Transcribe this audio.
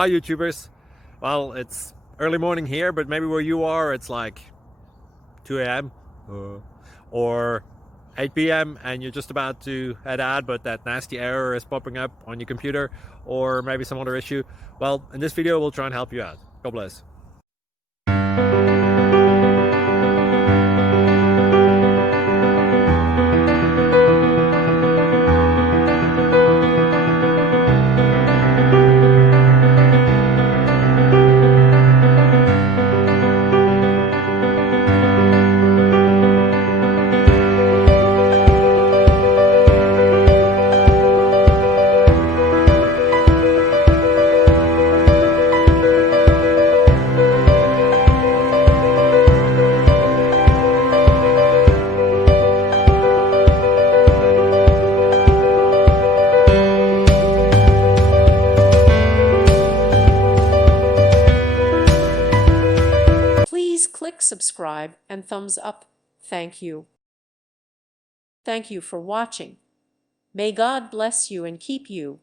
Hi YouTubers. Well, it's early morning here, but maybe where you are it's like 2 a.m. Or 8 p.m. and you're just about to head out, but that nasty error is popping up on your computer, or maybe some other issue. Well, in this video we'll try and help you out. God bless. Please click subscribe and thumbs up. Thank you. Thank you for watching. May God bless you and keep you.